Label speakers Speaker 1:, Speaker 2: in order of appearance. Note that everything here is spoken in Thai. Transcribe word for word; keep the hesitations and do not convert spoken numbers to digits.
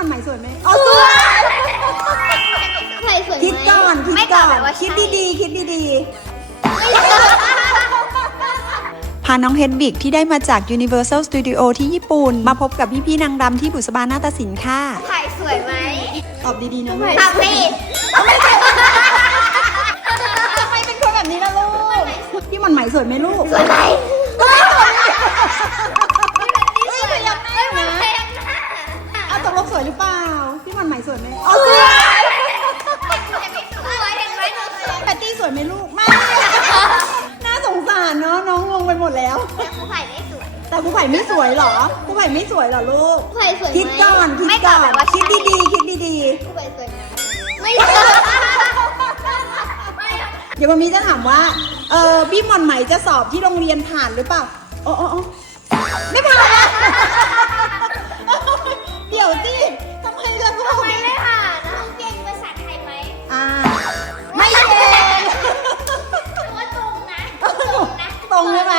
Speaker 1: อนใหม่สวยไหมอ๋อสวย
Speaker 2: ใครสวยไหม
Speaker 1: คิดก่อนคิด
Speaker 2: ไม่ต
Speaker 1: ก่
Speaker 2: อบ
Speaker 1: อ
Speaker 2: แบ
Speaker 1: น
Speaker 2: บว่า
Speaker 1: คิด
Speaker 2: ใช่
Speaker 1: ดีๆคิดดีๆ
Speaker 2: ไม่ใช่
Speaker 1: พาน้องเฮดวิกที่ได้มาจาก Universal Studio ที่ญี่ปุ่น มาพบกับพี่ๆนางรำที่บุษบานาฏศิลป์ค่ะ
Speaker 2: ใครสวยไหม
Speaker 1: ตอบดีๆนะ
Speaker 2: ตอบผิด
Speaker 1: ทำไมเป็นคนแบบนี้ล่ะลูก พี่หม่อนไหมสวยไหมลูก
Speaker 2: สวยไหม
Speaker 1: เฮ้ยพยักหน้า
Speaker 2: มัน
Speaker 1: นะ
Speaker 2: แพงนะ
Speaker 1: เอาตกลงสวยหรือเปล่า พี่หม่อนไหมสวยไหมอ๋อสวย
Speaker 2: สวยเห็นไหมหนูสวย
Speaker 1: แพตตี้สวยไหมลูก ไม่ น่าสงสารเนาะ น้องงงไปหมดแล้ว
Speaker 2: แต่ครูไผ่ไม่สวย
Speaker 1: แต่ครูไผ่ไม่สวยเหรอครูไผ่ไม่สวยเหรอลูก
Speaker 2: ครูไผ่สวยไหม
Speaker 1: คิดก่อนคิด
Speaker 2: ไม่ต
Speaker 1: ก่
Speaker 2: อบ
Speaker 1: อ
Speaker 2: แบ
Speaker 1: น
Speaker 2: บว่า
Speaker 1: คิดดีๆคิดดี
Speaker 2: ๆครูไผ่สวยไหมไม่สวย
Speaker 1: ๆ เดี๋ยวมามีจะถามว่า เออพี่หม่อนไหมจะสอบที่โรงเรียนผ่านหรือเปล่าโอ้โอ้โอ้ไม่ผ่านอะเดี๋ยวสิทำไมล่ะลูก
Speaker 2: ทำไมไม่ผ่านนะเก่งภาษาไทยไหม
Speaker 1: อ่า ไม่เก่ง
Speaker 2: ว่าตรงนะตรงนะ
Speaker 1: ตรงใช่ไหม